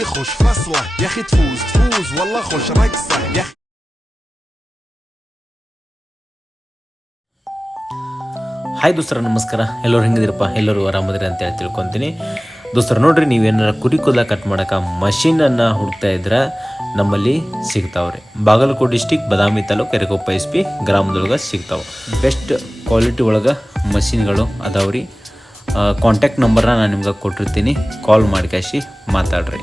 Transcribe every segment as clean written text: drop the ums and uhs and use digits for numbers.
لي خش فصله يا اخي تفوز والله خش رقصه يا اخي. Hi ದೋಸ್ತರ ನಮಸ್ಕಾರ. ಎಲ್ಲರೂ ಹೆಂಗಿದಿರಪ್ಪ? ಎಲ್ಲರೂ ಆರಾಮದಿರಿ ಅಂತೇಳಿ ತಿಳ್ಕೊತೀನಿ. ದೋಸ್ತರು ನೋಡ್ರಿ, ನೀವೇನಾರ ಕುರಿ ಕೂದಲ ಕಟ್ ಮಾಡೋಕೆ ಮಷೀನನ್ನು ಹುಡುಕ್ತಾ ಇದ್ರೆ ನಮ್ಮಲ್ಲಿ ಸಿಗ್ತಾವ್ರಿ. Bagalkote district Badami taluk Kerekoppa S P ಗ್ರಾಮದೊಳಗೆ ಸಿಗ್ತಾವೆ. ಬೆಸ್ಟ್ ಕ್ವಾಲಿಟಿ ಒಳಗೆ ಮಷೀನ್ಗಳು ಅದಾವ್ರಿ. ಕಾಂಟ್ಯಾಕ್ಟ್ ನಂಬರ್ನ ನಾನು ನಿಮ್ಗೆ ಕೊಟ್ಟಿರ್ತೀನಿ, ಕಾಲ್ ಮಾಡಿ ಕ್ಯಾಶಿ ಮಾತಾಡ್ರಿ.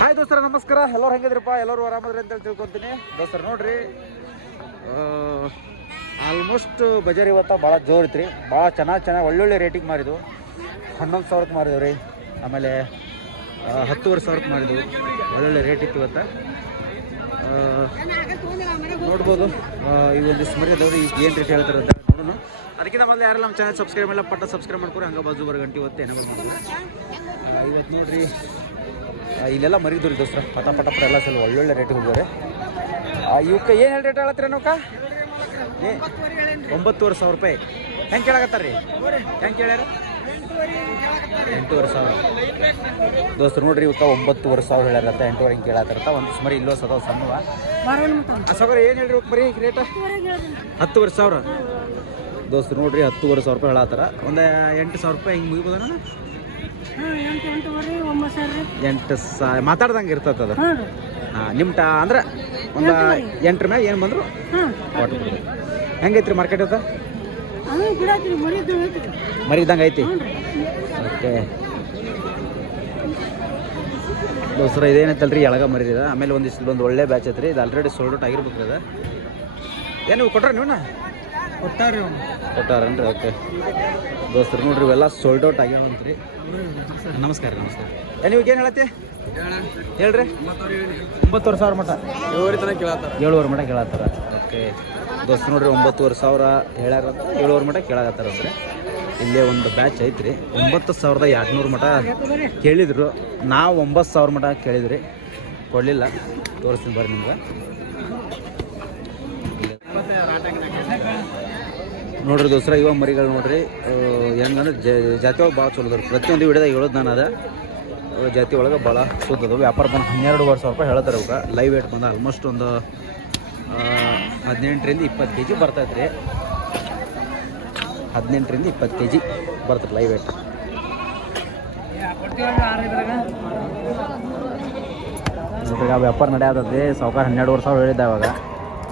ಹಾಯ್ ದೋಸ್ತರ ನಮಸ್ಕಾರ. ಎಲ್ಲರೂ ಹೆಂಗಿದ್ರಪ್ಪ? ಎಲ್ಲರೂ ಆರಾಮದ್ರಿ ಅಂತೇಳಿ ತಿಳ್ಕೊತೀನಿ. ದೋಸ್ತರು ನೋಡ್ರಿ, ಆಲ್ಮೋಸ್ಟ್ ಬಜಾರ್ ಇವತ್ತು ಭಾಳ ಜೋರು ಐತ್ರಿ. ಭಾಳ ಚೆನ್ನಾಗಿ ಒಳ್ಳೊಳ್ಳೆ ರೇಟಿಗೆ ಮಾರಿದ್ವು. 11,000ಕ್ಕೆ ಮಾರಿದವು ರೀ. ಆಮೇಲೆ 10,500ಕ್ಕೆ ಮಾರಿದ್ವು. ಒಳ್ಳೊಳ್ಳೆ ರೇಟ್ ಇತ್ತು ಇವತ್ತು. ನೋಡ್ಬೋದು ಈ ಒಂದಿಷ್ಟು ಮರಿ ಅದಾವ್ರಿ. ಈಗ ಏನು ರೇಟ್ ಹೇಳ್ತಾರೆ ಅಂತ ನೋಡೋಣ. ಅದಕ್ಕಿಂತ ಮೊದಲು ಯಾರೆಲ್ಲ ನಮ್ಮ ಚಾನಲ್ ಸಬ್ಸ್ಕ್ರೈಬ್ ಎಲ್ಲ ಪಟ್ಟ ಸಬ್ಸ್ಕ್ರೈಬ್ ಮಾಡ್ಕೊರಿ. ಹಂಗೆ ಬಾಜು ಗಂಟೆ ಇವತ್ತು ಏನೇ ಇವತ್ತು ನೋಡ್ರಿ ಇಲ್ಲೆಲ್ಲ ಮರಿದ್ರಿ ದೋಸ್ತರ. ಪಟ ಎಲ್ಲ ಸಲ ಒಳ್ಳೊಳ್ಳೆ ರೇಟಿಗೆ ಹೋಗ್ಯಾರೆ. ಇವಕ್ಕೆ ಏನು ರೇಟ್ ಹೇಳತ್ತೀರ ನೌಕ? 9,500 ರೂಪಾಯಿ. ಹೆಂಗೆ ಕೇಳಾಕತ್ತಾರ ರೀ? ಹೆಂಗೆ ಕೇಳ್ಯಾರ? 8,500 ದೋಸ್ತರು ನೋಡ್ರಿ. ಇವಕ್ಕೆ 9,500 ಹೇಳ್ಯಾರತ್ತ. 8,500 ಹಿಂಗೆ ಕೇಳತ್ತಾರತ್ತ. ಒಂದು ಸುಮಾರು ಇಲ್ಲೋ ಸದವ ಸಣ್ಣವ ಸೌಕರ್ಯ. ಏನು ಹೇಳ್ರಿ ಇವಕ್ಕೆ ಬರೀ ರೇಟ? 10,500 ದೋಸ್ತರು ನೋಡ್ರಿ. 10,500 ರೂಪಾಯಿ ಹೇಳತ್ತಾರ. ಒಂದು 8,000 ರೂಪಾಯಿ ಹಿಂಗೆ ಮುಗಿಬೋದ? 8,000 ಮಾತಾಡ್ದಂಗೆ ಇರ್ತದೆ ಅದು. ಹಾಂ, ನಿಮ್ಮ ಅಂದ್ರೆ ಒಂದು 8 ಮ್ಯಾಗ ಏನು ಬಂದರು ಕೊಟ್ಟು ಬಿಡ್ರಿ. ಹೆಂಗೈತ್ರಿ ಮಾರ್ಕೆಟ್ ಅದು? ಮರಿ ಇದ್ದಂಗೆ ಐತಿ. ಓಕೆ ದೋಸ್ತರ, ಇದೇನೈತಲ್ರಿ ಎಳಗ ಮರಿದ. ಆಮೇಲೆ ಒಂದು ಒಳ್ಳೆ ಬ್ಯಾಚ್ ಐತ್ರಿ. ಇದು ಆಲ್ರೆಡಿ ಸೋಲ್ಡ್ ಔಟ್ ಆಗಿರ್ಬೇಕ್ರಿ. ಅದು ಏನು ಕೊಟ್ರ ನೀವನ್ನ? ಕೊಟ್ಟಾರನ್ರಿ. ಓಕೆ ದೋಸ್ತರು ನೋಡ್ರಿ, ಇವೆಲ್ಲ ಸೋಲ್ಡ್ ಔಟ್ ಆಗ್ಯಾವಂತ್ರಿ. ನಮಸ್ಕಾರ. ನೀವು ಏನು ಹೇಳತ್ತೆ ಹೇಳ್ರಿ? 9,500 ಮಟ 7,500 ಮಟ ಕೇಳತ್ತಾರ. ಓಕೆ ದೋಸ್ತರು ನೋಡ್ರಿ, 9,500 ಹೇಳ್ಯಾರ. 7,500 ಮಟ ಕೇಳಾಕತ್ತಾರ. ಅಂದ್ರೆ ಇಲ್ಲೇ ಒಂದು ಬ್ಯಾಚ್ ಐತ್ರಿ. 9,200 ಮಟ ಕೇಳಿದ್ರು. ನಾವು 9,000 ಮಟ ಕೇಳಿದ್ರಿ, ಕೊಡಲಿಲ್ಲ. ತೋರಿಸ್ತೀನಿ ಬರ್ರಿ ನಿಮ್ಗೆ. ನೋಡ್ರಿ ದೋಸ್ರ, ಇವಾಗ ಮರಿಗಳು ನೋಡ್ರಿ ಹೆಂಗಂದ್ರೆ ಜಾತಿ ಒಳಗೆ ಭಾಳ ಚಲೋ ಅದಾವ್ರಿ. ಪ್ರತಿಯೊಂದು ವಿಡಿಯೋದಾಗ ಹೇಳೋದು ನಾನು ಅದ. ಜಾತಿ ಒಳಗೆ ಭಾಳ ಸುತ್ತದು. ವ್ಯಾಪಾರ ಬಂದು 12,500 ರೂಪಾಯಿ ಹೇಳ್ತಾರೆ. ಇವಾಗ ಲೈವ್ ವೇಟ್ ಬಂದು ಆಲ್ಮೋಸ್ಟ್ ಒಂದು 18ರಿಂದ 20 kg ಬರ್ತೈತೆ ರೀ. 18ರಿಂದ 20 kg ಬರ್ತದೆ ಲೈವ್ ವೇಟ್. ನೋಡ್ರಿ, ಆ ವ್ಯಾಪಾರ ನಡೆಯತೈತಿ. ಸಾವ್ಕಾರ 12,500 ಹೇಳಿದ್ದೆ ಅವಾಗ.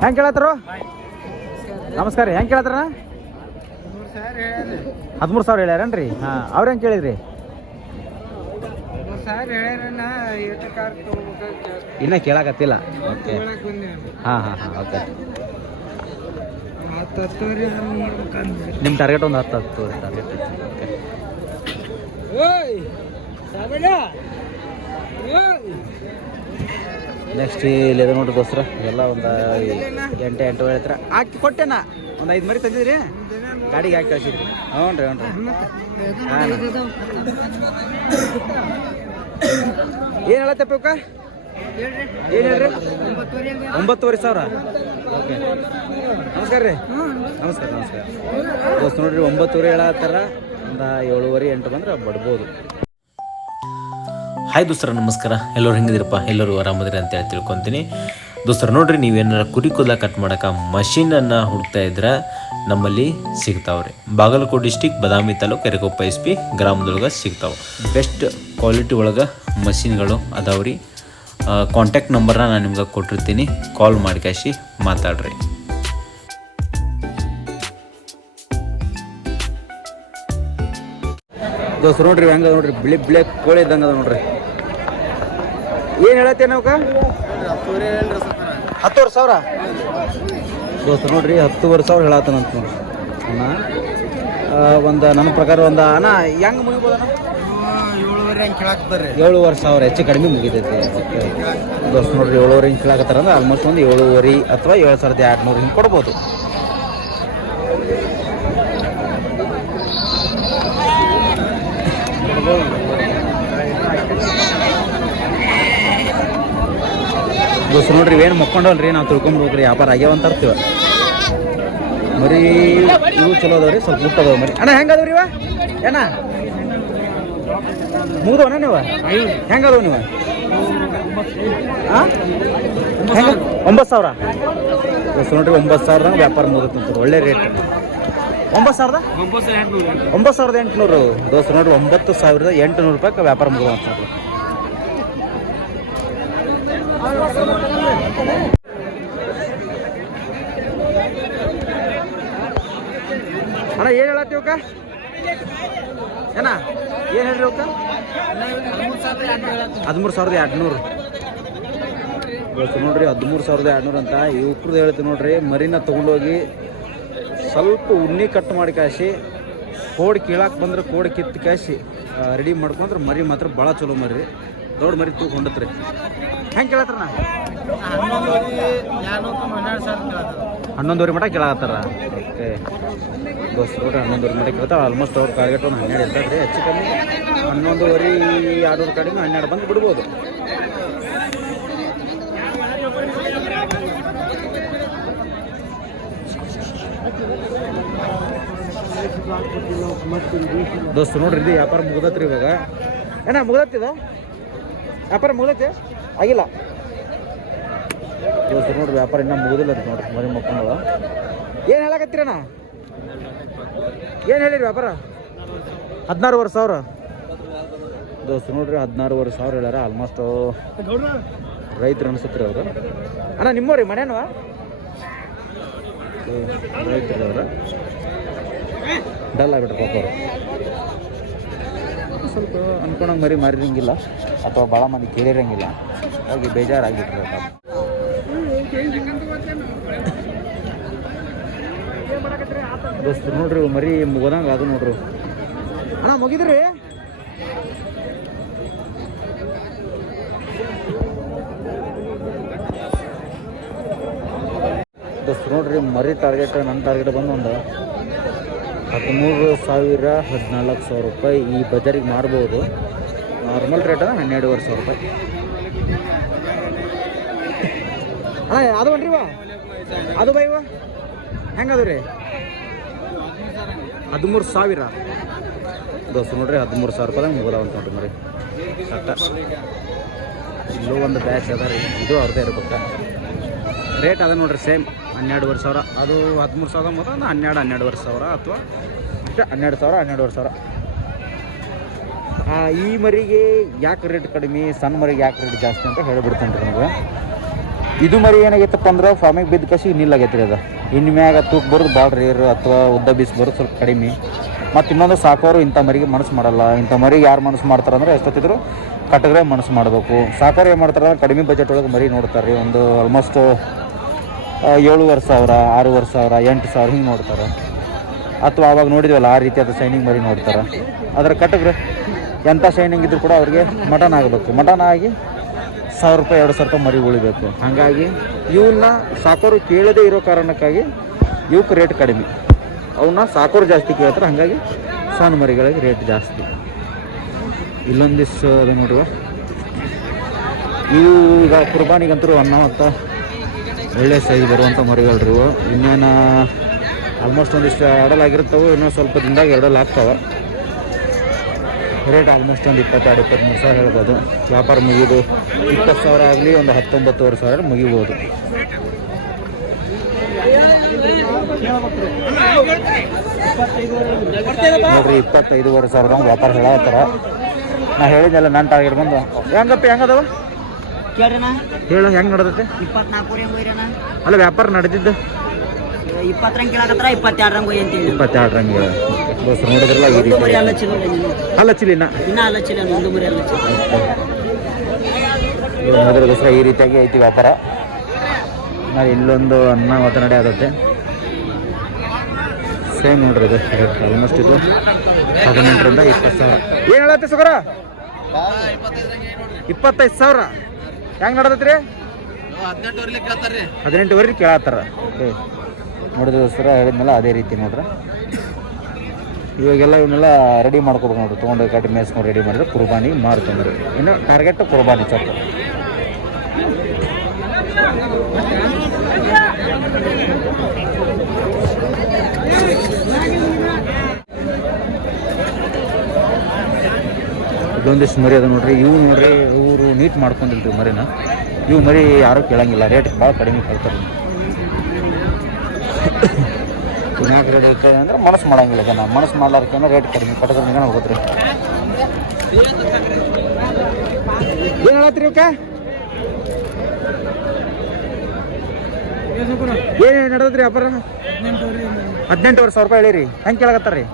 ಹೆಂಗೆ ಕೇಳತ್ತಾರ? ನಮಸ್ಕಾರ ರೀ. ಹೆಂಗೆ ಕೇಳತ್ತಾರ? 13,000 ಹೇಳ್ಯಾರೇನ್ರಿ? ಹಾಂ, ಅವ್ರು ಹೆಂಗೆ ಕೇಳಿದ್ರಿ? ಇನ್ನೂ ಕೇಳಾಕತ್ತಿಲ್ಲ. ಓಕೆ ಹಾಂ. ಓಕೆ ನಿಮ್ಮ ಟಾರ್ಗೆಟ್ ಒಂದು 10 ಟಾರ್ಗೆಟ್ ಐತಿ. ನೆಕ್ಸ್ಟ್ ಇಲ್ಲಿ ನೋಡ್ರಿ ದೋಸ್ರ, ಎಲ್ಲ ಒಂದು 8 ಹೇಳ್ತಾರೆ. ಹಾಕಿ ಕೊಟ್ಟೆನಾ? ಒಂದು 5 ಮರಿ ತಂದಿದ್ರಿ, ಗಾಡಿಗೆ ಹಾಕಿ ಕಳಿಸಿದ್ರಿ. ಹ್ಞೂ ರೀ. ಏನು ಹೇಳತ್ತಪ್ಪ ಇವಕ್ಕ? ಏನು ಹೇಳ್ರಿ? 9,500. ಓಕೆ ನಮಸ್ಕಾರ ರೀ. ನಮಸ್ಕಾರ. ದೋಸ್ತ ನೋಡ್ರಿ, 9,500 ಹೇಳತ್ತಾರ. ಒಂದು 7,500 8 ಬಂದ್ರೆ ಬಡ್ಬೋದು. ಹಾಯ್ ದೋಸ್ತರ ನಮಸ್ಕಾರ. ಎಲ್ಲರೂ ಹೆಂಗಿದಿರಪ್ಪ? ಎಲ್ಲರೂ ಆರಾಮದಿರಿ ಅಂತೇಳಿ ತಿಳ್ಕೊತೀನಿ. ದೋಸ್ತರು ನೋಡ್ರಿ, ನೀವೇನಾರ ಕುರಿ ಕೂದಲ ಕಟ್ ಮಾಡೋಕೆ ಮಷೀನನ್ನು ಹುಡುಕ್ತಾ ಇದ್ರೆ ನಮ್ಮಲ್ಲಿ ಸಿಗ್ತಾವ್ರಿ. Bagalkote district Badami taluk Kerekoppa S P ಗ್ರಾಮದೊಳಗೆ ಸಿಗ್ತಾವೆ. ಬೆಸ್ಟ್ ಕ್ವಾಲಿಟಿ ಒಳಗೆ ಮಷೀನ್ಗಳು ಅದಾವ್ರಿ. ಕಾಂಟ್ಯಾಕ್ಟ್ ನಂಬರ್ನ ನಾನು ನಿಮ್ಗೆ ಕೊಟ್ಟಿರ್ತೀನಿ, ಕಾಲ್ ಮಾಡಿ ಕ್ಯಾಶಿ ಮಾತಾಡ್ರಿ. ದೋಸ್ತರು ನೋಡ್ರಿ, ಹೆಂಗೆ ನೋಡ್ರಿ, ಬಿಳಿ ಕೋಳಿ ಇದ್ದಂಗೆ ಅದ ನೋಡ್ರಿ. ಏನು ಹೇಳತ್ತೇನೆ ನಾವು? 10,500 ದೋಸ್ತರು ನೋಡ್ರಿ. 10,500 ಹೇಳತ್ತನಂತ ನೋಡ್ರಿ ಅಣ್ಣ. ಒಂದು ನನ್ನ ಪ್ರಕಾರ ಒಂದು ಅಣ್ಣ ಹೆಂಗೆ ಮುಗಿಬೋದಣ್ಣ? 7,500 ಹೆಚ್ಚು ಕಡಿಮೆ ಮುಗಿತೈತಿ. ದೋಸ್ತ ನೋಡ್ರಿ, 7,500 ಹಿಂಗೆ ಕೇಳಾಕತ್ತಾರ. ಅಂದ್ರೆ ಆಲ್ಮೋಸ್ಟ್ ಒಂದು 7,500 ಅಥವಾ 7,200 ಹಿಂಗೆ ಕೊಡ್ಬೋದು. ದೋಸ್ತ ನೋಡ್ರಿ, ಏನು ಮಕ್ಕೊಂಡಲ್ರಿ, ನಾವು ತಿಳ್ಕೊಂಡ್ಬೋದ್ರಿ. ವ್ಯಾಪಾರ ಆಗ್ಯಾವಂತ ಇರ್ತೀವ. ಮರಿ ಇವು ಚಲೋ ಅದಾವ್ರಿ, ಸ್ವಲ್ಪ ಮುಟ್ಟದವ ಮರಿ. ಅಣ್ಣ ಹೆಂಗದವ್ರಿ ಇವ ಏನ ಮುಗಿದವಣ್ಣ ನೀವು ಹೆಂಗದವ ನೀವು? ಹಾಂ ಹೆಂಗೆ 9,000 ನೋಡ್ರಿ. 9,000 ವ್ಯಾಪಾರ ಮುಗಿದಂತ ಒಳ್ಳೆ ರೇಟ್. 9,800 ದೋಸ್ತ ನೋಡ್ರಿ. 9,800 ರೂಪಾಯಿ ವ್ಯಾಪಾರ ಮುಗಿದಂತ. ಅಣ್ಣ ಏನು ಹೇಳತ್ತೀವಕ್ಕ ಏನ ಏನು ಹೇಳ್ರಿ ಅವಕ್ಕ? 13,200 ನೋಡ್ರಿ. 13,200 ಅಂತ ಇವ್ರದ್ದು ಹೇಳ್ತೀವಿ ನೋಡ್ರಿ. ಮರಿನ ತೊಗೊಂಡೋಗಿ ಸ್ವಲ್ಪ ಉಣ್ಣಿ ಕಟ್ ಮಾಡಿ ಕಾಸಿ ಕೋಡಿ ಕೀಳಾಕ್ ಬಂದ್ರೆ ಕೋಡಿ ಕಿತ್ತು ಕಾಸಿ ರೆಡಿ ಮಾಡ್ಕೊಂಡ್ರೆ ಮರಿ ಮಾತ್ರ ಭಾಳ ಚಲೋ ಮರಿ. ದೊಡ್ಡ ಮರಿ ತಗೊಂಡತ್ರಿ. ಹೆಂಗೆ ಕೇಳತ್ತಾರ? 11,000 ಮಟ ಕೇಳತ್ತಾರ. ಓಕೆ ದೋಸ್ತ ನೋಡ್ರಿ 11,000 ಮಟ ಕೇಳ್ತಾರ. ಆಲ್ಮೋಸ್ಟ್ ಅವ್ರ ಟಾರ್ಗೆಟ್ ಒಂದು 12 ಇರ್ತದೆ. ಹೆಚ್ಚು ಕಮ್ಮಿ 11,200 ಕಡಿಮೆ 12 ಬಂದು ಬಿಡ್ಬೋದು. ದೋಸ್ತ ನೋಡ್ರಿ ಇದು ವ್ಯಾಪಾರ ಮುಗ್ದತ್ರಿ ಇವಾಗ. ಏನ ಮುಗ್ದತ್ತಿದ ವ್ಯಾಪಾರ ಮುಗ್ದೈತಿ ಆಗಿಲ್ಲ ದೋಸ್ತ ನೋಡ್ರಿ. ವ್ಯಾಪಾರ ಇನ್ನೂ ಮುಗುದಿಲ್ಲ ರೀ ನೋಡ್ರಿ. ಮರಿ ಮಕ್ಕಳ ಏನು ಹೇಳಕತ್ತೀರಣ್ಣ? ಏನು ಹೇಳಿರಿ ವ್ಯಾಪಾರ? 16,500 ದೋಸ್ತ ನೋಡ್ರಿ. 16,500 ಹೇಳ್ಯಾರ. ಆಲ್ಮೋಸ್ಟ್ ರೈತರು ಅನ್ಸುತ್ರಿ ಅವರು. ಅಣ್ಣ ನಿಮ್ಮವ್ರಿ ಮನೇನವ ರೈತರು ಅವ್ರ ಡಲ್ ಆಗ್ಬಿಟ್ರಿ ಪಾಪ ಅವರು. ಸ್ವಲ್ಪ ಅನ್ಕೊಂಡಂಗೆ ಮರಿ ಮಾರಿರಂಗಿಲ್ಲ ಅಥವಾ ಭಾಳ ಮಂದಿ ಕೇಳಿರಂಗಿಲ್ಲ. ಹೋಗಿ ಬೇಜಾರಾಗಿಬಿಟ್ರಿ ಪಾಪ. ದೋಸ್ತ ನೋಡ್ರಿ ಮರಿ ಮುಗದಂಗೆ ಅದು ನೋಡ್ರಿ. ಅಣ್ಣ ಮುಗಿದ್ರಿ? ದೋಸ್ತ ನೋಡ್ರಿ ಮರಿ ಟಾರ್ಗೆಟ್ ನನ್ನ ಟಾರ್ಗೆಟ್ ಬಂದು ಒಂದು 13,000 14,000 ರೂಪಾಯಿ ಈ ಬಜಾರಿಗೆ ಮಾರ್ಬೋದು. ನಾರ್ಮಲ್ ರೇಟ್ 12,500 ರೂಪಾಯಿ. ಅಣ್ಣ ಅದು ಬನ್ರಿ ವಾ ಅದು ಬೈ ಇವ ಹೆಂಗದು ರೀ? 13,000 ದೋಸ್ತ ನೋಡ್ರಿ. 13,000 ರೂಪಾಯಿದಾಗ ಮುಗಿದಾವಂತ ನೋಡ್ರಿ ಮರಿ ಕಟ್ಟ. ಇಲ್ಲೂ ಒಂದು ಬ್ಯಾಚ್ ಅದ ರೀ. ಇದು ಅವ್ರದ್ದೇ ಇರ್ಬೇಕು. ರೇಟ್ ಅದ ನೋಡ್ರಿ ಸೇಮ್ 12,500. ಅದು 13,000 ಮೊದಲು 12,500 ಅಥವಾ 12,000 ಈ ಮರಿಗೆ ಯಾಕೆ ರೇಟ್ ಕಡಿಮೆ, ಸಣ್ಣ ಮರಿಗೆ ಯಾಕೆ ರೇಟ್ ಜಾಸ್ತಿ ಅಂತ ಹೇಳಿಬಿಡ್ತೇನೆ ರೀ ನಮಗೆ. ಇದು ಮರಿ ಏನಾಗೈತಪ್ಪ ಅಂದ್ರೆ ಫಾರ್ಮಿಗೆ ಬಿದ್ದ ಕಸಿ ನಿಲ್ಲಾಗೈತೆ ರೀ. ಅದು ಇನ್ನು ಮ್ಯಾಗ ತೂಕ ಬರೋದು ಭಾಳ ರೇರು ಅಥವಾ ಉದ್ದ ಬೀಸ್ ಬರೋದು ಸ್ವಲ್ಪ ಕಡಿಮೆ. ಮತ್ತು ಇನ್ನೊಂದು ಸಾಕೋರು ಇಂಥ ಮರಿಗೆ ಮನಸ್ಸು ಮಾಡಲ್ಲ. ಇಂಥ ಮರಿಗೆ ಯಾರು ಮನಸ್ಸು ಮಾಡ್ತಾರೆ ಅಂದರೆ ಎಷ್ಟೊತ್ತಿದ್ರು ಕಟ್ಟಗ್ರೆ ಮನಸ್ಸು ಮಾಡಬೇಕು. ಸಾಕೋರು ಏನು ಮಾಡ್ತಾರೆ ಅಂದ್ರೆ ಕಡಿಮೆ ಬಜೆಟ್ ಒಳಗೆ ಮರಿ ನೋಡ್ತಾರೆ ರೀ. ಒಂದು ಆಲ್ಮೋಸ್ಟ್ 7,500 6,500 8,000 ಹಿಂಗೆ ನೋಡ್ತಾರೆ. ಅಥವಾ ಅವಾಗ ನೋಡಿದ್ವಲ್ಲ ಆ ರೀತಿಯಾದ ಶೈನಿಂಗ್ ಮರಿ ನೋಡ್ತಾರೆ. ಅದರ ಕಟ್ಟಗ್ರೆ ಎಂಥ ಶೈನಿಂಗ್ ಇದ್ರೂ ಕೂಡ ಅವ್ರಿಗೆ ಮಟನ್ ಆಗಬೇಕು. ಮಟನ್ ಆಗಿ 1,000 ರೂಪಾಯಿ 2,000 ರೂಪಾಯಿ ಮರಿ ಉಳಿಬೇಕು. ಹಾಗಾಗಿ ಇವನ್ನ ಸಾಕೋರು ಕೇಳದೇ ಇರೋ ಕಾರಣಕ್ಕಾಗಿ ಇವಕ್ಕೆ ರೇಟ್ ಕಡಿಮೆ. ಅವನ್ನ ಸಾಕೋರು ಜಾಸ್ತಿ ಕೇಳ್ತಾರೆ. ಹಾಗಾಗಿ ಸಣ್ಣ ಮರಿಗಳಿಗೆ ರೇಟ್ ಜಾಸ್ತಿ. ಇಲ್ಲೊಂದಿಷ್ಟು ಅದು ನೋಡುವ ಇವು ಈಗ ಕುರ್ಬಾನಿಗಂತರೂ ಮತ್ತು ಒಳ್ಳೆ ಸೈಜ್ ಬರುವಂಥ ಮರಿಗಳ್ರಿ ಇವು. ಇನ್ನೇನು ಆಲ್ಮೋಸ್ಟ್ ಒಂದಿಷ್ಟು ಎರಡಲಾಗಿರ್ತವೆ. ಇನ್ನೂ ಸ್ವಲ್ಪ ದಿನದಾಗ ಎರಡಲ್ಲಿ ಆಗ್ತಾವೆ. ರೇಟ್ ಆಲ್ಮೋಸ್ಟ್ ಒಂದು 22-23 ಸಾವಿರ ಹೇಳ್ಬೋದು. ವ್ಯಾಪಾರ ಮುಗಿದು 20,000 ಆಗಲಿ ಒಂದು 19,500 ಮುಗಿಬೋದು. ನೋಡ್ರಿ 25,500 ವ್ಯಾಪಾರ ಹೇಳತ್ತಾರ. ನಾ ಹೇಳಿದ್ನಲ್ಲ ನನ್ನ ಟಾರ್ಗೆಟ್ ಬಂದು ಹೆಂಗಪ್ಪ ಹೆಂಗದವ ಹೇಳು ಹೆಂಗೆ ನಡೆದೈತೆ? 24 ಅಲ್ಲ ವ್ಯಾಪಾರ ನಡೆದಿದ್ದು 20 ರಂಗ್ ಕೇಳಕತ್ತಾರ 22 ರಂಗ್ ಹೋಯ್ತು 22 ರಂಗ್ ದೋಸ್ತ ನೋಡಿದ್ರಲ್ಲ ಈ ರೀತಿ ಹಲ್ಲಚ್ಚಿಲಿನ ಒಂದು ಮರಿ ನೋಡಿದ್ರೆ ದೋಸ್ತ ಈ ರೀತಿಯಾಗಿ ಐತಿ ವ್ಯಾಪಾರ. ನಾನು ಇಲ್ಲೊಂದು ಅನ್ನ ಮಾತನಾಡಿ ಆದತ್ತೆ ಸೇಮ್ ನೋಡ್ರಿ. ಇದು ರೇಟ್ ಆಲ್ಮೋಸ್ಟ್ ಇದು 18,000 ರಿಂದ 20,000. ಏನು ಹೇಳತ್ತೆ ಸುಗರ? 25,000 ಹೆಂಗೆ ನಡೆದತ್ರಿ? 18,000 ಕೇಳತ್ತಾರ. ಓಕೆ ನೋಡಿದ್ರೆ ದೋಸ್ತರ ಹೇಳಿದ್ಮೇಲೆ ಅದೇ ರೀತಿ ನೋಡ್ರಿ. ಇವಾಗೆಲ್ಲ ಇವನ್ನೆಲ್ಲ ರೆಡಿ ಮಾಡ್ಕೊಬೇಕು ನೋಡ್ರಿ. ತೊಗೊಂಡು ಕಟ್ಟಿ ಮೇಸ್ಕೊಂಡು ರೆಡಿ ಮಾಡಿದ್ರೆ ಕುರ್ಬಾನಿಗೆ ಮಾರ್ತಂದ್ರಿ. ಇನ್ನು ಟಾರ್ಗೆಟ್ ಕುರ್ಬಾನಿ ಚೊಕ್ಕ. ಇಲ್ಲೊಂದಿಷ್ಟು ಮರಿ ಅದ ನೋಡ್ರಿ. ಇವು ನೋಡ್ರಿ ಇವರು ನೀಟ್ ಮಾಡ್ಕೊಂಡಿಲ್ರಿ ಮರಿನ. ಇವು ಮರಿ ಯಾರೂ ಕೇಳಂಗಿಲ್ಲ, ರೇಟ್ ಭಾಳ ಕಡಿಮೆ ಕೊಡ್ತಾರೆ. ತಿನ್ನಾಕ ರೆಡಿ ಐತೆ ಅಂದ್ರೆ ಮನಸ್ಸು ಮಾಡಂಗಿಲ್ಲ ಜನ. ಮನಸ್ಸು ಮಾಡ್ಲಾರ್ಕೇನ ರೇಟ್ ಕಡಿಮೆ ಕೊಟ್ಟದ್ರ ನಿಂಗೆ ಹೋಗ್ರಿ. ಏನು ಹೇಳತ್ರಿ ಇವಕ್ಕ? ಏನು ನಡೆದ್ರಿ ವ್ಯಾಪಾರ? 18,000 ರೂಪಾಯಿ ಹೇಳಿರಿ. ಹೆಂಗೆ ಕೇಳಕತ್ತಾರ ರೀ?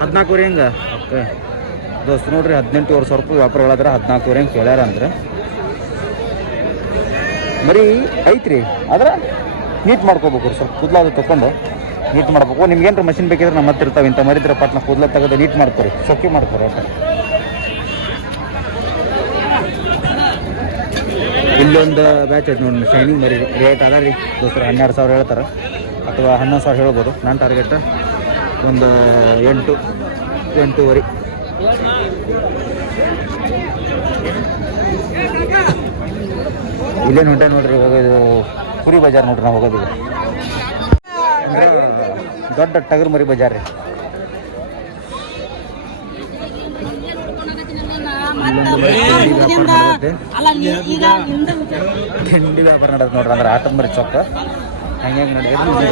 14,000 ಹೆಂಗೆ? ಓಕೆ ದೋಸ್ತ್ ನೋಡ್ರಿ 18,000 ರೂಪಾಯಿ ವ್ಯಾಪಾರ ಹೇಳಿದ್ರೆ 14,000 ಹೆಂಗೆ ಕೇಳ್ಯಾರ ಅಂದ್ರೆ ಮರಿ ಐತ್ರಿ. ಆದ್ರೆ ನೀಟ್ ಮಾಡ್ಕೋಬೇಕು ರೀ, ಸ್ವಲ್ಪ ಕೂದಲಾದ ತೊಗೊಂಡು ನೀಟ್ ಮಾಡ್ಬೇಕು. ನಿಮ್ಗೇನ್ರ ಮಷಿನ್ ಬೇಕಿದ್ರೆ ನಮ್ಮ ಹತ್ರ ಇರ್ತಾವೆ. ಇಂಥ ಮರಿದ್ರೆ ಪಟ್ನ ಕೂದಲ ತೆಗೆದು ನೀಟ್ ಮಾಡ್ಕೊರಿ, ಸೊಕ್ಕಿ ಮಾಡ್ಕೊರಿ ಒಟ್ಟು. ಇಲ್ಲೊಂದು ಬ್ಯಾಚ್ ಐತೆ ನೋಡಿ ಶೈನಿಂಗ್ ಮರಿ. ರೇಟ್ ಅದ ರೀ ದೋಸ್ತರ 12,000 ಹೇಳ್ತಾರೆ ಅಥವಾ 11,000 ಹೇಳ್ಬೋದು. ನನ್ನ ಟಾರ್ಗೆಟ್ ಒಂದು 8-8.5. ಇಲ್ಲೇನು ಹೊಂಟೆ ನೋಡ್ರಿ. ಇವಾಗ ಇದು ಕುರಿ ಬಜಾರ್ ನೋಡ್ರಿ ನಾವು ಹೋಗೋದು. ಅಂದ್ರೆ ದೊಡ್ಡ ಟಗರ್ ಮರಿ ಬಜಾರ್ ರೀ. ತಿಂಡಿ ವ್ಯಾಪಾರ ನಡೆದ್ ನೋಡ್ರಿ. ಅಂದ್ರೆ ಆಟದ ಮರಿ ಚೊಕ್ಕ ಹೆಂಗೆ ನಡೆಯೋದು ನೋಡ್ರಿ.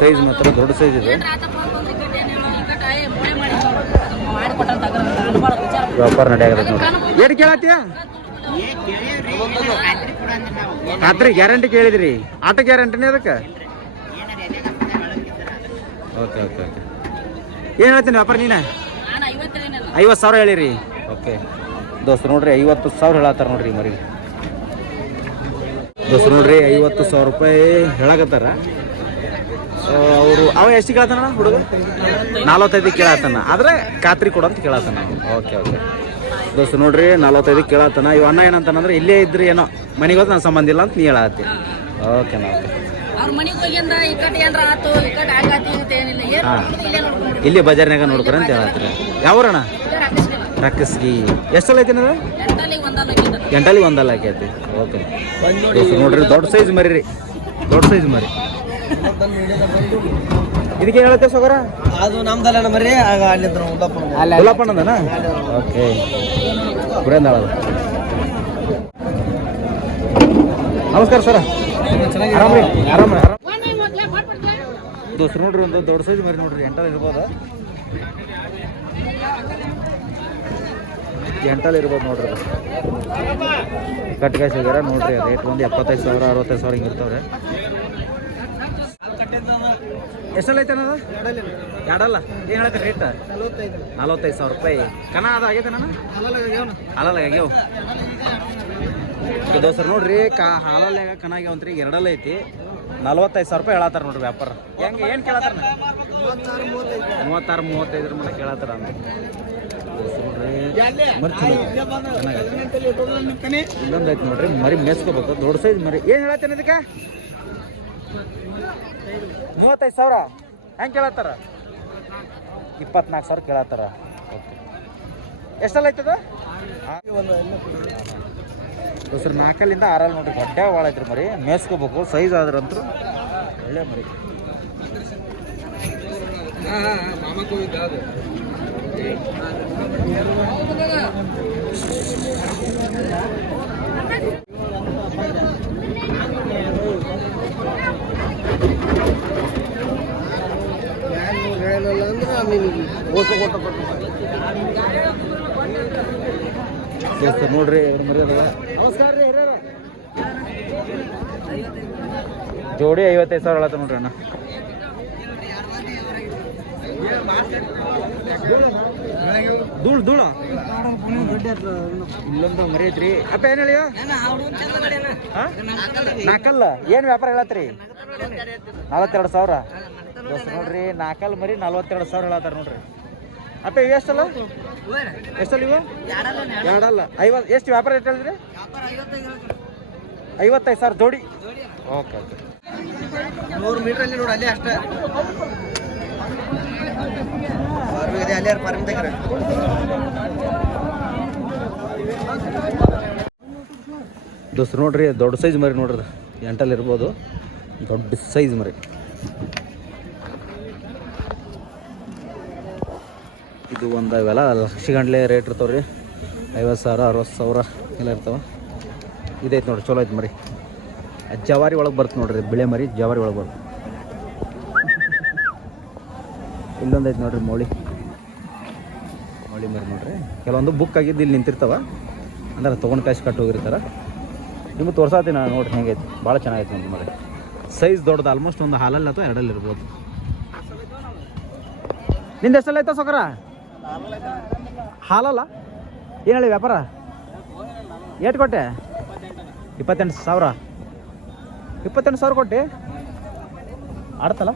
ಸೈಜ್ ಮಾತ್ರ ದೊಡ್ಡ ಸೈಜ್ ಇದೆ. ವ್ಯಾಪಾರ ನಡೆಯಾಗದ ನೋಡ್ರಿ. ಏನು ಕೇಳತ್ತೀಯ? ರಾತ್ರಿ ಗ್ಯಾರಂಟಿ ಕೇಳಿದ್ರಿ? ಆಟ ಗ್ಯಾರಂಟಿನೇ ಅದಕ್ಕೆ? Okay okay okay. ಏನು ಹೇಳ್ತೀನಿ ವ್ಯಾಪಾರ ನೀನು? 50,000 ಹೇಳಿರಿ. ಓಕೆ ದೋಸ್ತ ನೋಡ್ರಿ 50,000 ಹೇಳತ್ತಾರ ನೋಡ್ರಿ ಮರಿಗೆ. ದೋಸ್ತ ನೋಡ್ರಿ 50,000 ರೂಪಾಯಿ ಹೇಳಕತ್ತಾರ. ಅವರು ಅವ ಎಷ್ಟು ಕೇಳತ್ತಾನ ಹುಡುಗ? 45 ಕೇಳತ್ತಾನ. ಆದ್ರೆ ಖಾತ್ರಿ ಕೊಡಂತ ಕೇಳತ್ತಾನ. ಓಕೆ ಓಕೆ ದೋಸ್ತ ನೋಡ್ರಿ 45 ಕೇಳತ್ತಾನ. ಇವ ಅಣ್ಣ ಏನಂತಾನಂದ್ರೆ ಇಲ್ಲೇ ಇದ್ರಿ ಏನೋ ಮನೆಗೆ ಹೋದ್ ನಾನು ಸಂಬಂಧ ಇಲ್ಲ ಅಂತ ನೀ ಹೇಳತ್ತಿ. ಓಕೆ ನಾ ಇಲ್ಲಿ ಬಜಾರ್ನಾಗ ನೋಡ್ಕೊರ ಅಂತ ಹೇಳತ್ರಿ. ಯಾವ್ರಣ್ಣ? ರಕ್ಕಸ್ಗಿ. ಎಷ್ಟಲ್ಲ ಐತಿ ಅದು? 8 ಒಂದಲ್ಲ ಆಕೈತಿ. ಓಕೆ ನೋಡ್ರಿ ದೊಡ್ಡ ಸೈಜ್ ಮರಿ ರೀ, ದೊಡ್ಡ ಸೈಜ್ ಮರಿ. ಇದಕ್ಕೆ ಹೇಳತ್ತೆ ಸೋಗರ? ಅದು ನಮ್ದಲ್ಲ ಮರಿ ಉಲ್ಲಪ್ಪಣ್ಣದನ? ಓಕೆ ಬುರೇಂದಾಳ. ನಮಸ್ಕಾರ ಸರ. ಆರಾಮ ರೀ? ಆರಾಮ ಆರಾಮ ದೋಸ್ತ ನೋಡ್ರಿ ಒಂದು ದೊಡ್ಡ ಸೈಜ್ ಮರಿ ನೋಡ್ರಿ. 8 ಇರ್ಬೋದ? 8 ಇರ್ಬೋದು ನೋಡ್ರಿ. ಕಟ್ಕಾಯಿ ಸಿಗಾರ ನೋಡ್ರಿ. ರೇಟ್ ಒಂದು 75,000 65,000 ಹಿಂಗೆ ಇರ್ತಾವ್ರೆ. ಎಷ್ಟಲ್ಲ ಐತೆ ಅನ್ನೋದು? ಎರಡಲ್ಲ. ಏನು ಹೇಳತ್ತೆ ರೇಟ್? 45,000 ರೂಪಾಯಿ. ಕನ ಅದು ಆಗೈತೆ ನಾನು ಹಾಲಲ್ಲ ಆಗ್ಯಾವ ದೋಸ್ತರ ನೋಡ್ರಿ. ಹಾಲಲ್ಲಾಗ ಕನ ಆಗ್ಯಾವಂತ್ರಿ. ಎರಡಲ್ಲ ಐತಿ. 45,000 ರೂಪಾಯಿ ಹೇಳತ್ತಾರ ನೋಡ್ರಿ ವ್ಯಾಪಾರ. ಹೆಂಗೆ ಏನು ಕೇಳತ್ತಾರ? 36-35 ಮನೆ ಕೇಳತ್ತಾರ ಅಂತ ನೋಡ್ರಿ. ಇನ್ನೊಂದು ಐತಿ ನೋಡ್ರಿ ಮರಿ ಮೇಸ್ಕೋಬೇಕು. ದೊಡ್ಡ ಸೈಜ್ ಮರಿ. ಏನು ಹೇಳತ್ತೇನೆ ಇದಕ್ಕೆ? 35,000 ಹೆಂಗೆ ಕೇಳತ್ತಾರ? 24,000 ಕೇಳತ್ತಾರ. ಓಕೆ ಎಷ್ಟಲ್ಲ ಐತದ? ದೋಸ್ರ 4 6 ನೋಡ್ರಿ. ಗಡ್ಡೆ ಭಾಳ ಐತ್ರಿ ಮರಿ. ಮೇಸ್ಕೋಬೇಕು. ಸೈಜ್ ಆದ್ರಂತೂ ಒಳ್ಳೆ ಮರಿ. ನೋಡ್ರಿ ಇವ್ರ ಮರಿ ಅದ. ನಮಸ್ಕಾರ ರೀ ಹಿರಿಯರ. ಜೋಡಿ 55,000 ಹೇಳತ್ತ ನೋಡ್ರಿ ಅಣ್ಣ. ಧೂಳ್ ಧೂಳ ಇಲ್ಲೊಂದು ಮರಿ ಐತ್ರಿ. ಅಪ್ಪ ಏನು ಹೇಳಿಯ? 4 ಏನು ವ್ಯಾಪಾರ ಹೇಳತ್ರಿ? 42,000 ದೋಸ್ತ ನೋಡ್ರಿ. 4 ಮರಿ 42,000 ಹೇಳತ್ತಾರ ನೋಡ್ರಿ. ಅಪ್ಪ ಇವು ಎಷ್ಟಲ್ಲ? ಎಷ್ಟಲ್ಲ ಇವು? ಎರಡಲ್ಲ. 50. ಎಷ್ಟು ವ್ಯಾಪಾರ ರೇಟ್ ಹೇಳಿದ್ರಿ? 55,000 ಜೋಡಿ. ಓಕೆ ಓಕೆ 100 ಮೀಟ್ರಲ್ಲಿ ನೋಡಿ ಅಲ್ಲೇ ಅಷ್ಟೇ. ಅಲ್ಲಿ ಫಾರ್ಮ್ ತೆಗ್ರ ದೋಸ್ತ ನೋಡ್ರಿ ದೊಡ್ಡ ಸೈಜ್ ಮರಿ ನೋಡ್ರಿ. 8 ಇರ್ಬೋದು. ದೊಡ್ಡ ಸೈಜ್ ಮರಿ. ಇದು ಒಂದು ಇವೆಲ್ಲ ಲಕ್ಷಗಂಟ್ಲೆ ರೇಟ್ ಇರ್ತಾವೆ ರೀ. 50,000 60,000 ಎಲ್ಲ ಇರ್ತಾವೆ. ಇದೈತೆ ನೋಡಿರಿ, ಚಲೋ ಐತೆ ಮರಿ. ಜವಾರಿ ಒಳಗೆ ಬರುತ್ತೆ ನೋಡ್ರಿ, ಬಿಳೆ ಮರಿ ಜವಾರಿ ಒಳಗೆ ಬರುತ್ತೆ. ಇಲ್ಲೊಂದು ಐತೆ ನೋಡ್ರಿ ಮೌಳಿ ಮರಿ ನೋಡ್ರಿ. ಕೆಲವೊಂದು ಬುಕ್ ಆಗಿದ್ದು ಇಲ್ಲಿ ನಿಂತಿರ್ತಾವ, ಅಂದ್ರೆ ತೊಗೊಂಡು ಕಾಸು ಕಟ್ಟು ಹೋಗಿರ್ತಾರೆ. ನಿಮಗೆ ತೋರ್ಸಾತೀನಿ ನಾನು ನೋಡ್ರಿ ಹೆಂಗೈತಿ. ಭಾಳ ಚೆನ್ನಾಗೈತೆ ಒಂದು ಮರಿ. ಸೈಜ್ ದೊಡ್ಡದು, ಆಲ್ಮೋಸ್ಟ್ ಒಂದು ಹಾಲಲ್ಲಿ ಅಥವಾ ಎರಡಲ್ಲಿ ಇರ್ಬೋದು. ನಿಂದು ಎಷ್ಟೆಲ್ಲ ಐತ ಸೊಕರ? ಹಾಲಲ್ಲ ಏನು ಹೇಳಿ ವ್ಯಾಪಾರ? ಏಟು ಕೊಟ್ಟೆ? 28,000. 28,000 ಕೊಟ್ಟು ಆಡ್ತಲ್ಲ.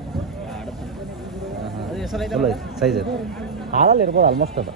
ಚಲೋ ಐತೆ ಸೈಜ್ ಐತೆ. ಹಾಲಲ್ಲಿ ಇರ್ಬೋದು ಆಲ್ಮೋಸ್ಟ್ ಅದು.